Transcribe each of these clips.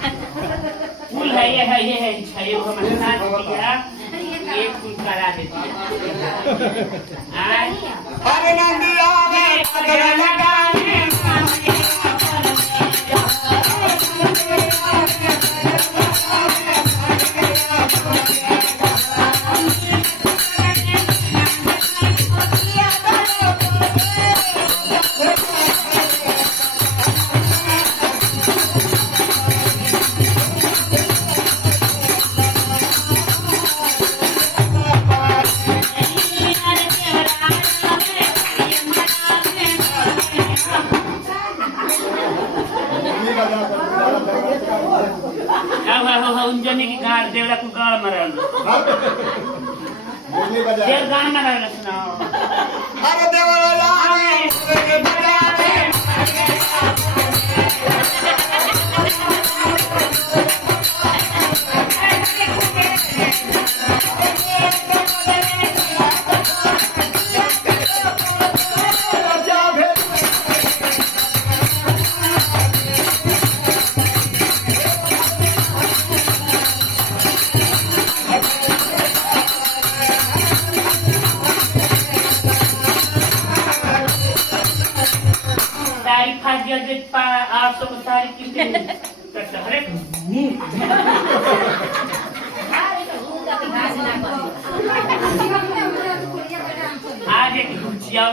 फूल है ये चाहिए वो मसाज किया एक फूल करा देती अरे नंदिया में पकड़ लगाने उंजनी की गाड़ देवला को गाड़ मरल देव गाड़ मरल सुनाओ अरे देवला के बड़ा रे आप सब सारी कितने आज एक कुचिया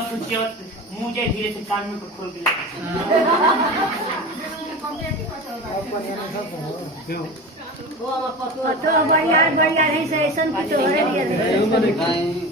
मुझे धीरे से कान में खोल के तो बढ़िया बढ़िया नहीं से ऐसा कुछ हो रही है।